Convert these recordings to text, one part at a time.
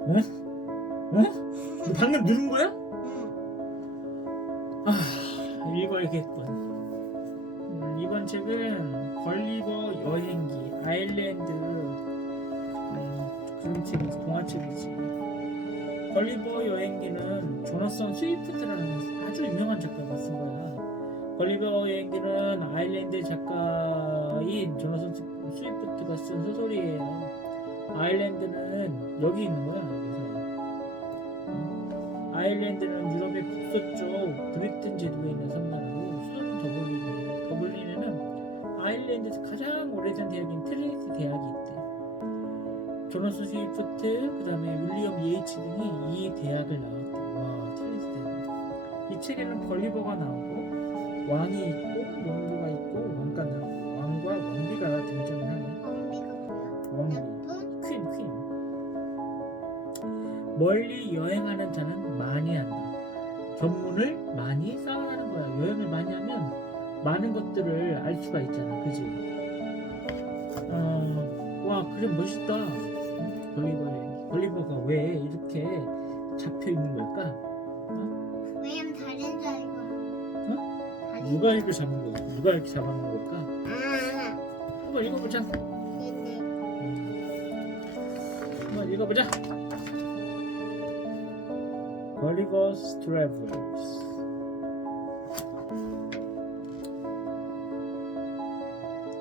어? 어? 너 방금 누른 거야? 응. 아, 읽어야겠군. 이번 책은 걸리버 여행기 아일랜드 그런 책이지, 동화책이지. 걸리버 여행기는 조나선 스위프트라는 아주 유명한 작가가 쓴 거야. 걸리버 여행기는 아일랜드 작가인 조나선 스위프트가 쓴 소설이에요. 아일랜드는 여기 있는 거야. 여기서 아일랜드는 유럽의 북서쪽 브리튼 제도에 있는 섬나라로 수도는 더블린이에요. 더블린에는 아일랜드에서 가장 오래된 대학인 트리니티 대학이 있대. 조나스 스위프트, 그 다음에 윌리엄 예이츠 등이 이 대학을 나왔대. 와, 트리니티 대학. 이 책에는 걸리버가 나오고 왕이 있고 농부가 있고 왕과 왕비가 등장을 하네. 왕비가 뭐야? 왕비, 나쁜? 퀸. 멀리 여행하는 자는 많이 한다. 견문을 많이 쌓아가는 거야. 여행을 많이 하면 많은 것들을 알 수가 있잖아, 그지? 와, 그래 멋있다. 응? 걸리버가 왜 이렇게 잡혀 있는 걸까? 왜냐면 다른 줄 알고. 누가 이렇게 잡은 거야? 누가 이렇게 잡아놓은 걸까? 아, 한번 읽어보자. 네네. 한번 읽어보자. Gulliver's Travels.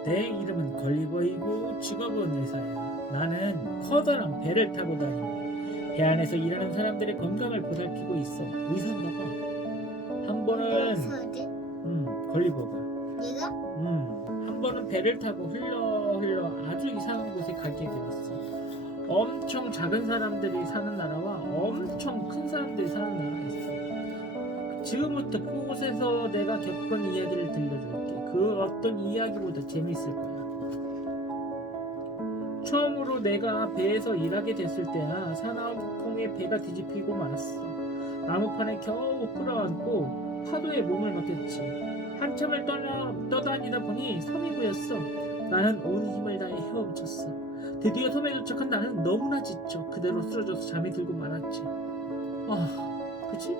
내 이름은 걸리버이고 직업은 의사야. 나는 커다란 배를 타고 다니며 배 안에서 일하는 사람들의 건강을 보살피고 있어. 의사인가 봐. 한 번은 서지? 걸리버가 네가? 한 번은 배를 타고 흘러 아주 이상한 곳에 가게 되었어. 엄청 작은 사람들이 사는 나라와 엄청 큰 사람들이 사는 나라였어. 지금부터 그곳에서 내가 겪은 이야기를 들려줄게. 그 어떤 이야기보다 재미있을 거야. 처음으로 내가 배에서 일하게 됐을 때야 사나운콩에 배가 뒤집히고 말았어. 나무판에 겨우 끌어안고 파도에 몸을 맡겼지. 한참을 떠다니다 보니 섬이 보였어. 나는 온 힘을 다해 헤엄쳤어. 드디어 섬에 도착한 나는 너무나 지쳐 그대로 쓰러져서 잠이 들고 말았지. 그치?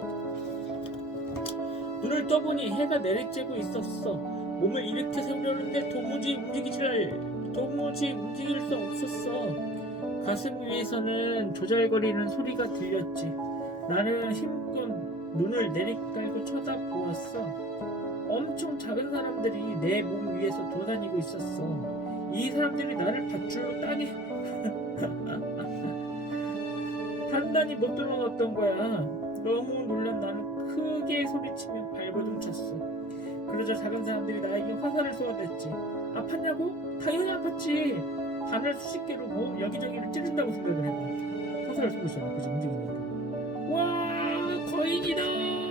눈을 떠보니 해가 내리쬐고 있었어. 몸을 일으켜 세우려는데 도무지 움직일 수 없었어. 가슴 위에서는 조잘거리는 소리가 들렸지. 나는 힘껏 눈을 내리깔고 쳐다보았어. 엄청 작은 사람들이 내 몸 위에서 돌아다니고 있었어. 이 사람들이 나를 밧줄로 땅에 단단히 못 들어놨던 거야. 너무 놀란 나는 크게 소리치며 발버둥 쳤어. 그러자 작은 사람들이 나에게 화살을 쏘아댔지. 아팠냐고? 당연히 아팠지. 바늘 수십 개로 뭐 여기저기를 찌른다고 생각을 해봐. 화살을 쏘고 있잖아. 그치? 움직이니까. 와, 거인이다.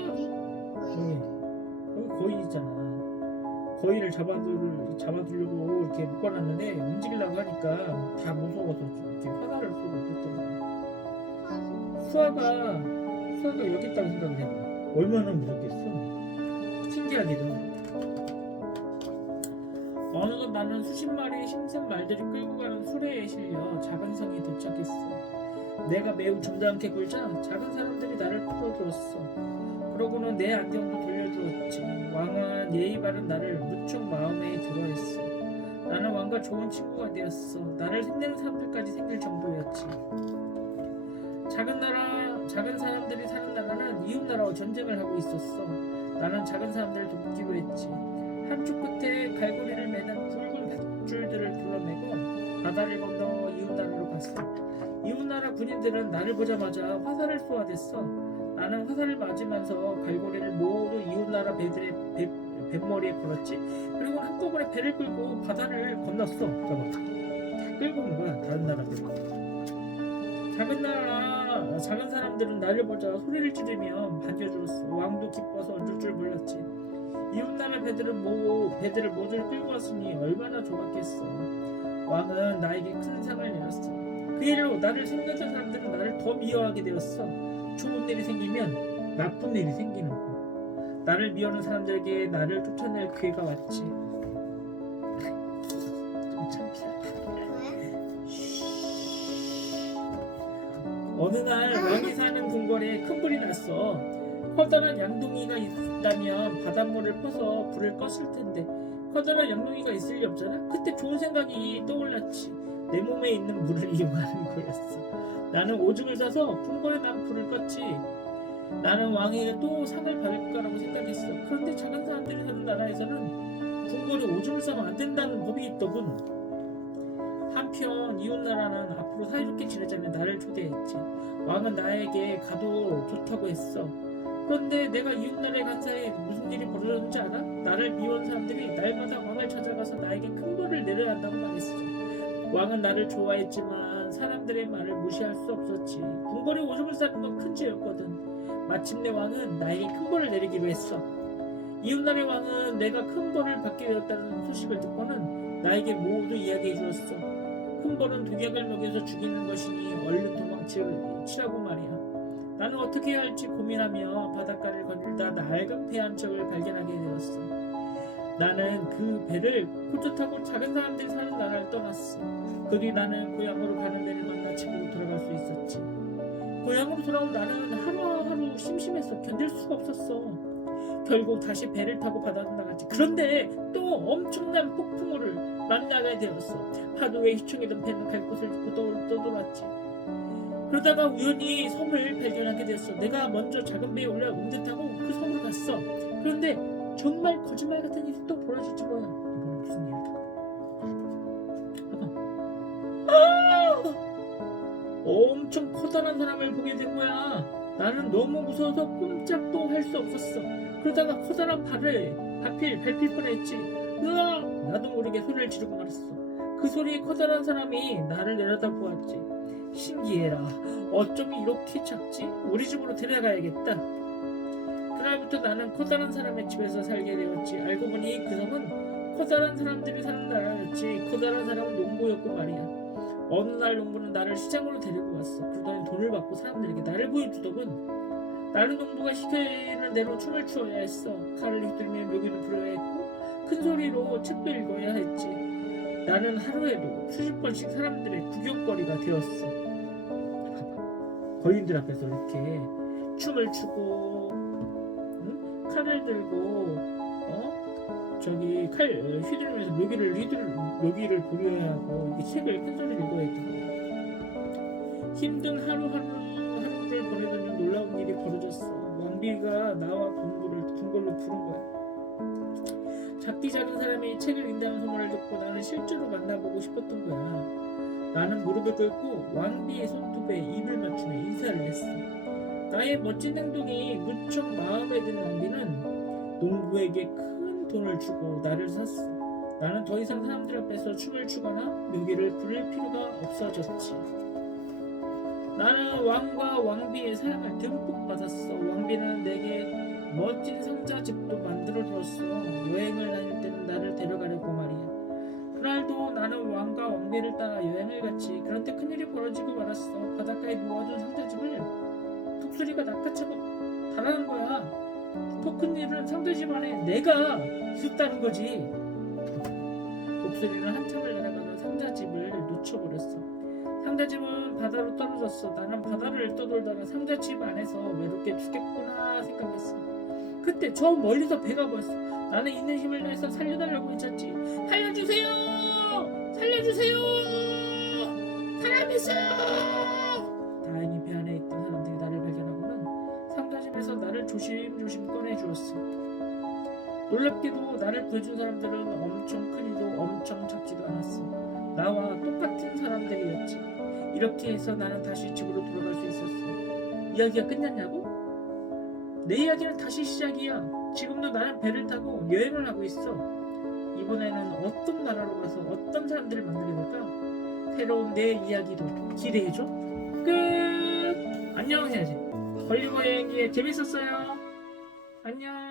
여기 거인 있잖아. 거인을 잡아두려고 이렇게 묶어놨는데 움직이려고 하니까 다 무서워서 이렇게 화살을 쏘고 그랬더니 수아가 여기 있다고 생각을 해봐. 얼마나 무섭겠어. 신기하게도 어느덧 나는 수십 마리의 힘센 말들이 끌고 가는 수레에 실려 작은 성에 도착했어. 내가 매우 점잖게 굴자 작은 사람들이 나를 풀어주었어. 그러고는 내 안경도 돌려주었지. 왕은 예의 바른 나를 무척 마음에 들어했어. 나는 왕과 좋은 친구가 되었어. 나를 생내는 사람들까지 생길 정도였지. 작은 사람들이 사는 나라는 이웃 나라와 전쟁을 하고 있었어. 나는 작은 사람들을 돕기로 했지. 한쪽 끝에 갈고리를 매는 붉은 밧줄들을 둘러매고 바다를 건너 이웃 나라로 갔어. 이웃 나라 군인들은 나를 보자마자 화살을 쏘아댔어. 나는 화살을 맞으면서 갈고리를 모두 이웃나라 배들의 뱃머리에 걸었지. 그리고 한꺼번에 배를 끌고 바다를 건넜어. 봐봐. 다 끌고 온 거야. 다른 나라들. 작은 사람들은 나를 보자 소리를 지르며 반겨주었어. 왕도 기뻐서 어쩔 줄 몰랐지. 이웃나라 배들을 모두 끌고 왔으니 얼마나 좋았겠어. 왕은 나에게 큰 상을 내렸어. 그 일로 나를 생각한 사람들은 나를 더 미워하게 되었어. 좋은 일이 생기면 나쁜 일이 생기는 거. 나를 미워하는 사람들에게 나를 쫓아낼 기회가 왔지. 좀 창피하다. 왜? 어느 날 왕이 사는 궁궐에 큰 불이 났어. 커다란 양동이가 있다면 바닷물을 퍼서 불을 껐을 텐데 커다란 양동이가 있을 리 없잖아. 그때 좋은 생각이 떠올랐지. 내 몸에 있는 물을 이용하는 거였어. 나는 오줌을 싸서 궁궐에 난 불을 껐지. 나는 왕에게 또 상을 받을 거라고 생각했어. 그런데 작은 사람들이 사는 나라에서는 궁궐에 오줌을 싸면 안 된다는 법이 있더군. 한편 이웃나라는 앞으로 사이좋게 지내자며 나를 초대했지. 왕은 나에게 가도 좋다고 했어. 그런데 내가 이웃나라에 간 사이에 무슨 일이 벌어졌는지 알아? 나를 미워한 사람들이 날마다 왕을 찾아가서 나에게 큰 벌을 내려야 한다고 말했어. 왕은 나를 좋아했지만 사람들의 말을 무시할 수 없었지. 궁궐에 오줌을 싸는 건 큰 죄였거든. 마침내 왕은 나에게 큰 벌을 내리기로 했어. 이웃나라의 왕은 내가 큰 벌을 받게 되었다는 소식을 듣고는 나에게 모두 이야기해 주었어. 큰 벌은 독약을 먹여서 죽이는 것이니 얼른 도망치라고 말이야. 나는 어떻게 해야 할지 고민하며 바닷가를 거닐다 낡은 배 한 척을 발견하게 되었어. 나는 그 배를 고쳐 타고 작은 사람들이 사는 나라를 떠났어. 그 뒤 나는 고향으로 가는 데를 만나 집으로 돌아갈 수 있었지. 고향으로 돌아온 나는 하루하루 심심해서 견딜 수가 없었어. 결국 다시 배를 타고 바다로 나갔지. 그런데 또 엄청난 폭풍우를 만나게 되었어. 파도에 휘청이던 배는 갈 곳을 잃고 떠돌았지. 그러다가 우연히 섬을 발견하게 됐어. 내가 먼저 작은 배에 올라 웅듯하고 그 섬으로 갔어. 그런데 정말 거짓말 같은 일이 또 벌어질지 뭐야. 이번엔 무슨 일일까? 엄청 커다란 사람을 보게 된 거야. 나는 너무 무서워서 꼼짝도 할 수 없었어. 그러다가 커다란 발필 뻔했지. 으아! 나도 모르게 소리를 지르고 말았어. 그 소리에 커다란 사람이 나를 내려다보았지. 신기해라. 어쩜 이렇게 작지? 우리 집으로 데려가야겠다. 그날부터 나는 커다란 사람의 집에서 살게 되었지. 알고 보니 그 섬은 커다란 사람들이 사는 나라였지. 커다란 사람은 농부였고 말이야. 어느 날 농부는 나를 시장으로 데리고 갔어. 그러더니 돈을 받고 사람들에게 나를 보여주더군. 나는 농부가 시키는 대로 춤을 추어야 했어. 칼을 휘두르며 묘기도 불어야 했고 큰 소리로 책도 읽어야 했지. 나는 하루에도 수십 번씩 사람들의 구경거리가 되었어. 거인들 앞에서 이렇게 춤을 추고 칼을 들고 저기 칼 휘두르면서 묘기를 부려야 하고 이게 책을 큰 소리로 읽어야 했던 거야. 힘든 하루를 보내던 중 놀라운 일이 벌어졌어. 왕비가 나와 궁궐로 부른 거야. 작디 작은 사람이 책을 읽는다는 소문을 듣고 나는 실제로 만나보고 싶었던 거야. 나는 무릎을 꿇고 왕비의 손톱에 입을 맞추며 인사를 했어. 나의 멋진 행동이 무척 마음에 든 왕비는 농부에게 큰 돈을 주고 나를 샀어. 나는 더 이상 사람들 앞에서 춤을 추거나 묘기를 부릴 필요가 없어졌지. 나는 왕과 왕비의 사랑을 듬뿍 받았어. 왕비는 내게 멋진 상자집도 만들어 줬어. 여행을 다닐 때는 나를 데려가려고 말이야. 그날도 나는 왕과 왕비를 따라 여행을 갔지. 그런데 큰일이 벌어지고 말았어. 바닷가에 놓아둔 상자집을 독수리가 낚아채고 달아난 거야. 더 큰 일은 상자집 안에 내가 있었다는 거지. 독수리는 한참을 날아가는 상자집을 놓쳐버렸어. 상자집은 바다로 떨어졌어. 나는 바다를 떠돌다가 상자집 안에서 외롭게 죽겠구나 생각했어. 그때 저 멀리서 배가 보였어. 나는 있는 힘을 다해서 살려달라고 외쳤지. 살려주세요! 살려주세요! 사람이 있어요! 다행히 배 안에 있던 사람들이 나를 발견하고는 상자집에서 나를 조심조심 꺼내주었어. 놀랍게도 나를 구해준 사람들은 엄청 크지도 엄청 작지도 않았어. 나와 똑같은 사람들이었지. 이렇게 해서 나는 다시 집으로 돌아갈 수 있었어. 이야기가 끝났냐고? 내 이야기는 다시 시작이야. 지금도 나는 배를 타고 여행을 하고 있어. 이번에는 어떤 나라로 가서 어떤 사람들을 만나게 될까? 새로운 내 이야기도 기대해줘. 끝! 안녕 해야지. 걸리고 여행이 재밌었어요. 안녕.